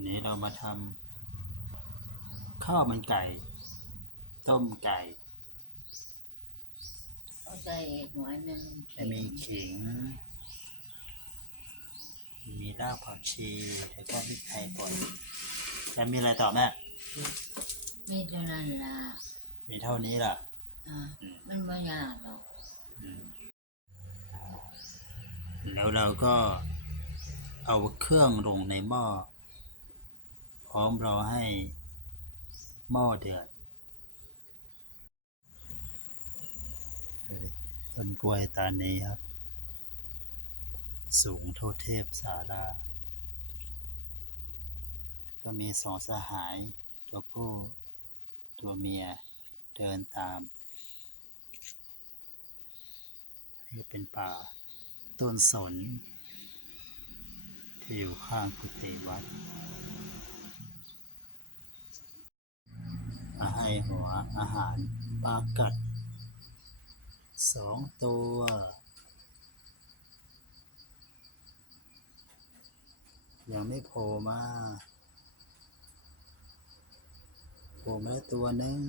วันนี้เรามาทำข้าวมันไก่ ต้มไก่เอาใส่หัวหนึ่งจะมีขิง มีรากผักชี แล้วก็พริกไทยป่นแล้วมีอะไรต่อแม่ มีเท่านั้นละมีเท่านี้ล่ะอ่ามันไม่ยากหรอกอืมแล้วเราก็เอาเครื่องลงในหม้อ พร้อมรอให้หม้อเดือดต้นกล้วยตานี้ครับ สูงเท่าเทพสาราก็มีสองสหาย ตัวผู้ตัวเมียเดินตามนี่เป็นป่าต้นสน ที่อยู่ข้างกุฏิวัด มาให้หัวอาหารปลากัดสองตัว ยังไม่โผล่มาโผล่มาตัวหนึง